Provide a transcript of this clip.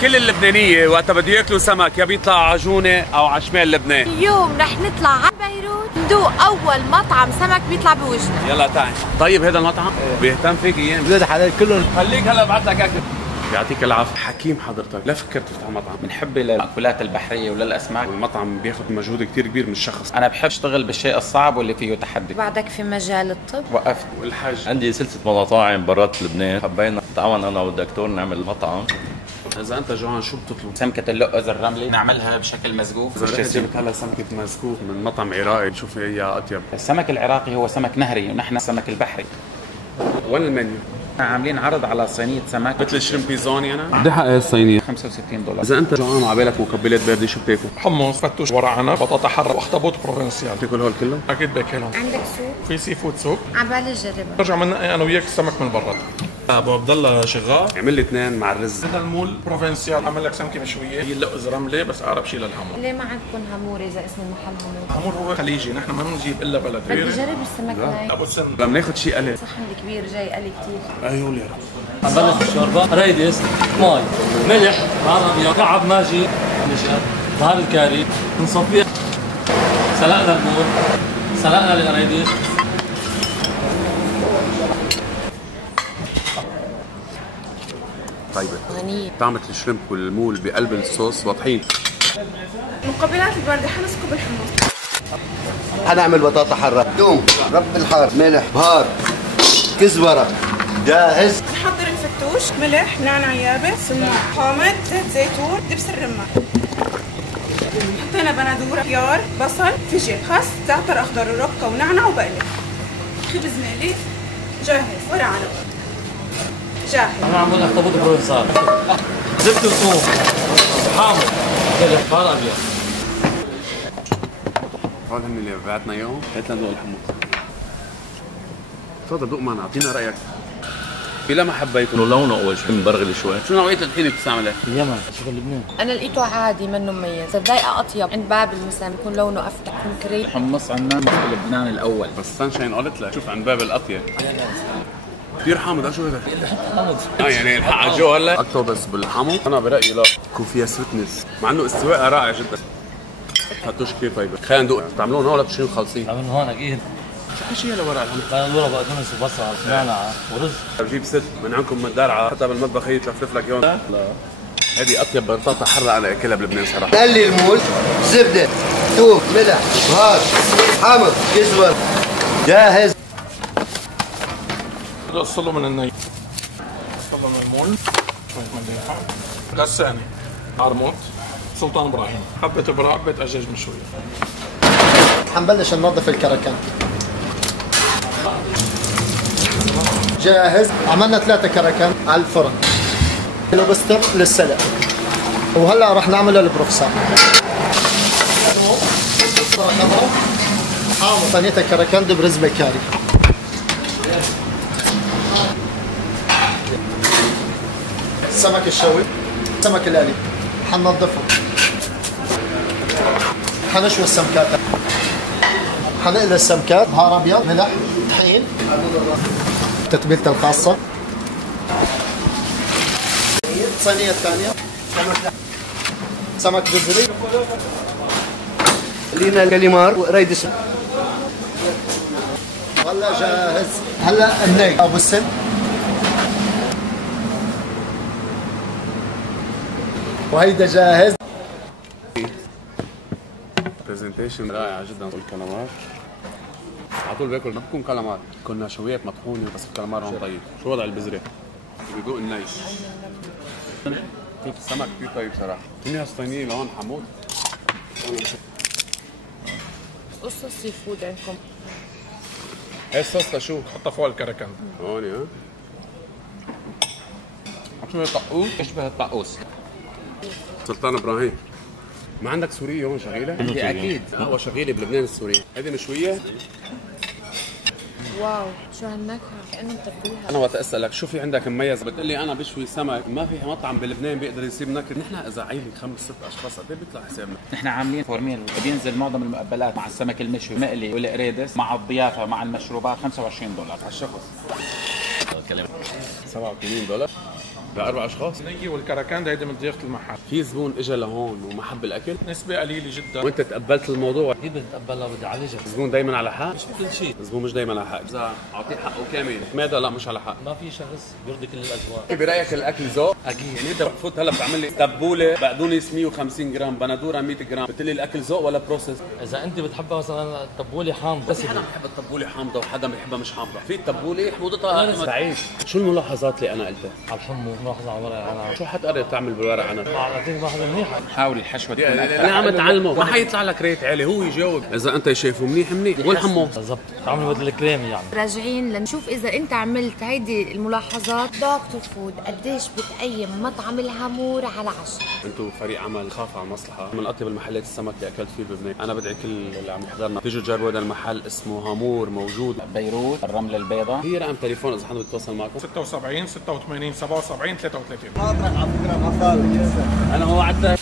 كل اللبنانيه وقتها بده ياكلوا سمك يا بيطلع على جونه او على شمال لبنان. اليوم رح نطلع على بيروت ندوق اول مطعم سمك بيطلع بوجهنا. يلا تعال. طيب هذا المطعم بيهتم فيك ايام ولاد حلال كلهم. خليك هلا ببعث لك اكل. يعطيك العافيه. حكيم حضرتك، لا فكرت تفتح مطعم؟ بنحب المأكولات البحرية وللأسماك. المطعم بياخذ مجهود كثير كبير من الشخص. أنا بحب أشتغل بالشيء الصعب واللي فيه تحدي. بعدك في مجال الطب؟ وقفت. والحاج عندي سلسلة مطاعم برات لبنان، حبينا نتعاون أنا والدكتور نعمل مطعم. إذا أنت جوعان شو بتطلب؟ سمكة اللقز الرملي نعملها بشكل مسقوف. إذا رحت جبت هلا سمكة مسقوف من مطعم عراقي شوف هي أطيب. السمك العراقي هو سمك نهري ونحن السمك البحري. وين المنيو؟ عاملين عرض على صينية سمك مثل الشريمبيزوني أنا؟ قد حق الصينية؟ $65. إذا أنت جوعان وعبالك مقبلات باردة شو بتاكل؟ حمص، فتوش، ورق عنب، بطاطا حرة، واخطبوط بروفنسيال. بتاكل هول كلهم؟ اكيد باكلهم. عندك سوق؟ في سي فود سوب. عبالي اجربها. نرجع بننقي انا وياك السمك من برا. ابو عبد الله شغال. اعمل لي اثنين مع الرز. هذا المول بروفنسيال عمل لك سمكه مشويه، هي اللقز رمله بس اقرب شيء للهامور. ليه ما عندكم هامور اذا اسم المحل هامور؟ الهامور هو خليجي، نحن ما بنجيب الا بلد. بدي اجرب السمك هاي. ابو سن. لما ناخذ شيء قلي. صحن الكبير جاي قلي كثير. ايوه يا رب. نبلش بالشوربه، ريدس، مي، ملح، بهار ابيض، كعب ماجي، نشا، بهار الكاري، بنصفيه، سلقنا المول، سلقنا الريدس. طيبة غنية. طعمة الشريمب والمول بقلب الصوص واضحين. مقبلات الباردة حنسكب الحمص. حنعمل بطاطا حرة، دوم، رب الحار، ملح، بهار، كزبرة، جاهز. نحضر الفتوش، ملح، نعناع يابس، سماق، حامض، زيت زيتون، دبس الرمان. حطينا بندورة، خيار، بصل، فجل، خس، زعتر أخضر، ورقة ونعناع وبقلب. خبز مقلي جاهز، ورق عنب جاهز. انا عامل اخطبوط بروفنسال، زبده وثوم، حامض، ملح، بهار ابيض. هول هن اللي بعتنا اياهم، هات لنا ندوق الحمص. تفضل دوق معنا، اعطينا رايك. في لا ما حبيته لونه أول شيء مبرغل شوي. شو نوعية الطحينة اللي بتستعملها؟ اليمن، شغل لبنان. انا لقيته عادي منه مميز، الضيقه اطيب عند بابل مثلا بيكون لونه افتح كونكريت. الحمص عندنا في لبنان الأول. بس سانشاين قالت لك شوف عند باب الأطيب كثير حامض. شو هذا؟ حامض. يعني الحق على جو هلا اكتوبس بالحامض. انا برايي لا يكون فيها سويتنس مع انه استوائها رائع جدا. فتوش كثير طيبه. خلينا ندوق. بتعملون هون ولا بتشيلون خالصين؟ عامل هون اكيد. شو شيء هلا ورا الحمض؟ بندوره بقدونس وبصل ونعناع ورز. بجيب ست من عندكم مدارعه حتى بالمطبخ هي تلفلف لك اياهم. لا هذه اطيب بطاطا حره انا اكلها بلبنان صراحه. نقلي المول، زبدة، ثوم، ملح، بهار، حامض، كزبرة، جاهز. نقص له من الني. نقص له من المول، شوية مليحة. لساني، عرموط، سلطان ابراهيم، حبة براء، حبة دجاج مشوية. حنبلش ننظف الكركان. جاهز. عملنا 3 كركان على الفرن. لوبستر للسلق. وهلا رح نعمل البروفسار. حامض، ثانيتها كركان دبرز بكاري. السمك الشوي، السمك القلي. حننظفه. حنشوي السمكات. حنقلي السمكات، بهار ابيض، ملح، طحين، تتبيلته الخاصة. الصينية الثانية سمك بزري، لينا كاليمار وريدس. هلا جاهز. هلا الني ابو السن. وهيدا جاهز. برزنتيشن رائعه جدا. والكلامار على طول باكل ما بكون كلامار، بكون نشويات مطحونه بس الكلامار هون طيب. شو وضع البزره؟ بيدوق الني. شوف السمك كثير طيب صراحه. مني هالصينيه لهون حمود. قصة السي فود عندكم؟ هي الصوص لشو؟ حطها فوق الكركان. هون ها؟ شو طقوس؟ يشبه الطقوس. سلطان ابراهيم. ما عندك سورية هون شغيلة؟ عندي أكيد. هو شغيلة بلبنان السورية. هذه مشوية؟ واو شو هالنكهة كأنه متبلها. أنا وقت أسألك شو في عندك مميز بتقلي أنا بشوي سمك، ما في مطعم بلبنان بيقدر يصيب نكهة، نحن إذا عيلة 5-6 أشخاص قد إيه بيطلع حسابنا؟ نحن عاملين فورميل بينزل معظم المقبلات مع السمك المشوي مقلي والقريدس مع الضيافة مع المشروبات $25 على الشخص. كلام. $87 ل4 اشخاص. النية والكركند هيدي من ضيافة المحل. في زبون اجى لهون وما حب الاكل نسبة قليلة جدا. وانت تقبلت الموضوع. اكيد بدي اتقبلها وبدي اعالجها. الزبون دايما على حق؟ مش كل شيء. الزبون مش دايما على حق. اذا اعطيه حقه كامل ماذا لا مش على حق. ما في شخص بيرضي كل الاذواق. برايك الاكل ذوق؟ اكيد. يعني انت بتفوت هلا بتعمل لي تبوله بقدونس 150 جرام، بندوره 100 جرام، بتقول لي الاكل ذوق ولا بروسيس؟ اذا انت بتحبها مثلا التبوله حامضه بس حدا بحب التبوله حامضه وحدا بحبها مش حامضه، في التبوله حموضتها سعيد. شو الملاحظات اللي انا قلتها؟ على الحمو ملاحظه على ورق العنب. شو حتقدر تعمل بالورق عنب؟ اعطيك ملاحظه منيحه. حاول الحشوه تكون انا عم تعلمه، ما حيطلع لك ريت عالي، هو يجاوب. اذا انت شايفه منيح منيح، والحمو بالضبط تعملوا مثل الكريم يعني. راجعين لنشوف اذا انت عملت هيدي الملاحظات. دكتور فود قديش بتقيم مطعم الهامور على 10؟ انتم فريق عمل خاف على المصلحه، من اطيب المحلات السمك اللي اكلت فيه بلبنان. انا بدعي كل اللي عم يحضرنا تيجوا تجربوا هذا المحل، اسمه هامور، موجود بيروت الرمله البيضاء. في رقم تليفون اذا حدا بده يتواصل معكم. 76 86 87 33. على فكره ما خالص. انا هو عدت